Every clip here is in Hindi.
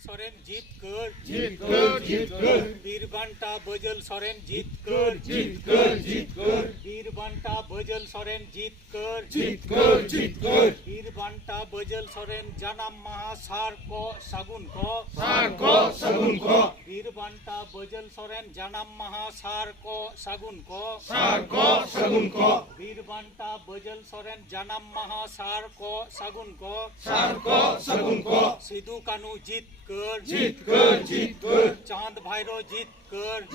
सोरेन जीतकर जीतकर जीतकर बीरबांटा बजल सोरेन जीतकर जीतकर जीतकर बीरबांटा बजल सोरेन जीतकर जीतकर जीतकर बीरबांटा बजल सोरेन जन्म माहा सार को सगुन को बीरबांटा बजल सोरेन जन्म माहा सार को सगुन को बीरबांटा बजल सोरेन जन्म माहा सार को सगुन को सिद्धू कानू जीतकर जीतकर चांद भैरो जीतकर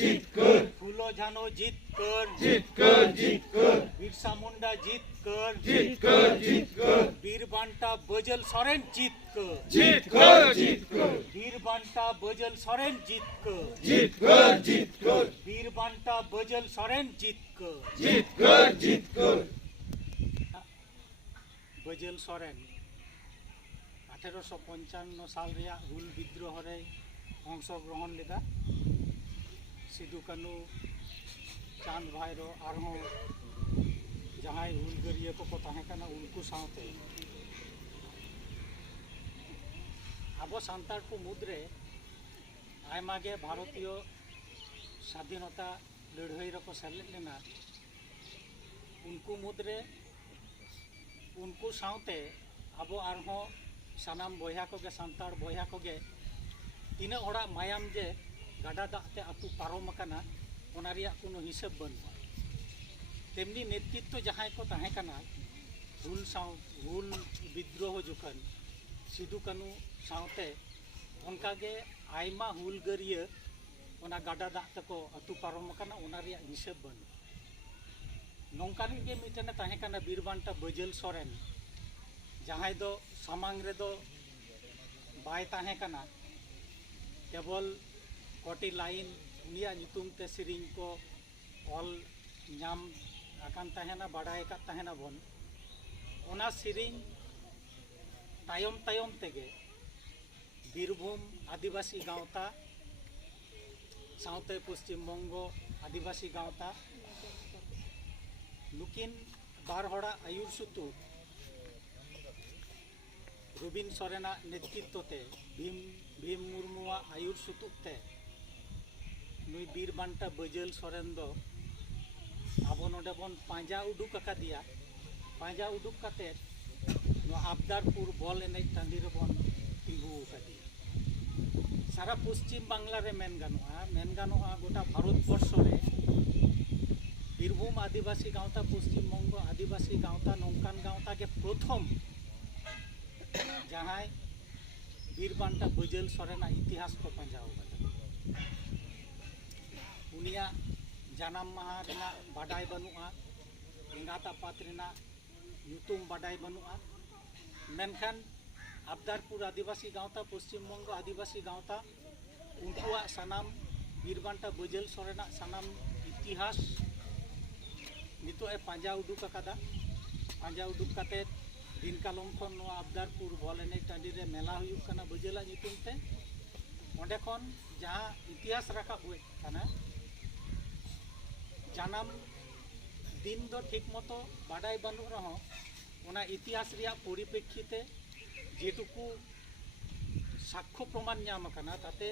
जीतकर फूलो झानो जीतकर जीतकर बिरसा मुंडा जीतकर जीतकर बीरबांटा बजल सोरेन जीतकर जीतकर बीरबांटा बजल सोरेन जीतकर जीतकर बीरबांटा बजल सोरेन जीतकर जीतकर बजल सोरेन 1855 साल रे हुल विद्रोह रे अंशग्रहण लेदा सिद्धू कानू चांद भैरो आरहों जहां हुलगरिया को तहेकना उनको साथे आबो सांतार को मुद्रे आयमागे भारतीय स्वाधीनता लड़ाई रको सेलेद लेना उनको मुद्रे उनको साथे आबो आरहों सानाम बया कोगे सांतार बया कोगे तीना ओड़ा मायाम जे गाडा दाते आतु पारोम अकाना ओना रिया कोनो हिसाब बनुआ तेमनी नेतृत्व जहां को तहेकना हुल विद्रोह जुखन सिद्धू कानू साथे उनकागे आयमा हुलगरिया ओना गाडा दाते को आतु पारोम अकाना ओना रिया हिसाब बनुआ नौकान के मिटने तहेकना बीरबांटा बजल सोरेन जहां दो सामांग रे दो बाय तहेकना केवल कोटी लाइन उनिया नितुम ते सिरिंग को ऑल नाम आकान तहेना बाडाय का तहेना बन ओना सिरिंग तायम तायम तेगे बीरभूम आदिवासी गांवता साउते पश्चिम बंगो आदिवासी गांवता नुकिन बार होड़ा आयुर सुतु रुबिन सोरेना नेतृत्वते भीम मुर्मुआ आयुर सुतुते नुई बीरबांटा बजल सोरेन दो आबो नोडे बन पांजा उडुक अकादिया पांजा उडुक काते आबदारपुर बल एनेज टांडी रे बन तिंगु अकादिया सारा पश्चिम बांगला रे मेन गानोआ गोटा भारत वर्ष रे बीरभूम आदिवासी गांवता पश्चिम बंगो आदिवासी गांवता नौकान गांवता के प्रथम जहां बीरबांटा बजल सोरेना इतिहास को पंजाव उनिया जन्म माहा रेना बाडाय बनुआ एंगात आपात रेना नुतुम बाडाय बनुआ मेनखान आबदारपुर आदिवासी गांवता पश्चिम बंगो आदिवासी गांवता उनकुआ सानाम बीरबांटा बजल सोरेना सानाम इतिहास नितो ए पांजा उडुक अकादा पांजा उडुक काते दिन कालम खन आबदारपुर बल एनेज टांडी रे मेला हुयुक कना बजला नितुम ते ओंडे खन जहां इतिहास राखा हुए कना जानम दिन दो ठीक मतो बाडाय बनु रहो ओना इतिहास रिया परिप्रेक्षिते जेटुकु साक्ष्य प्रमाण नाम कना ताते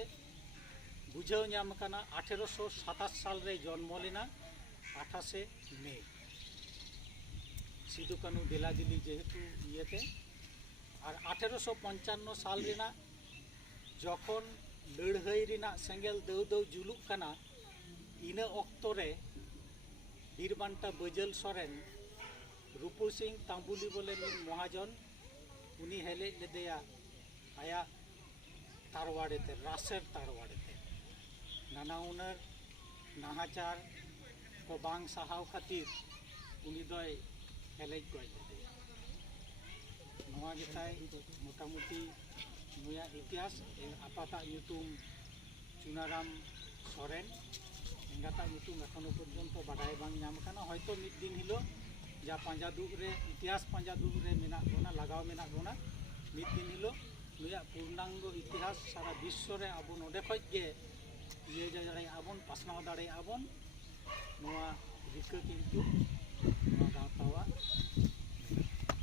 बुझाव नाम कना 1827 साल रे जन्म लेना 28 मे सिद्धू कानू दिला दिली जेहेतु इयेते और 1855 साल रेना जखन लड़ाई रेना सेंगेल दौ दौ जुलुक कना इना अक्तो रे बीरबांटा बजल सोरेन रूपुर सिंह तांबुली बोले महाजन उनी हेले लेदेया आया तारवाड़ेते रासेर तारवाड़ेते नाना उनर नाहाचार को बांग साहाव खातिर उनी दोय हेलेज गय लेदेया नोआ गेताय मोटामुटी नुया इतिहास आपाता ᱧᱩᱛᱩᱢ चुनाराम सोरेन एंगाता ᱧᱩᱛᱩᱢ एखोनो पर्यन्त बाडाय बांग नाम काना हयतो मिद दिन हिलो जा पांजा दुग रे इतिहास पांजा दुग रे मेना बोना लगाव मेना बोना मिद दिन हिलो नुया पूर्णांग इतिहास सारा विश्व रे आबो नोडे खज गे ये दाड़े आबन पासनाव दाड़े आबन नुआ रिका किंतु नुआ गावतावा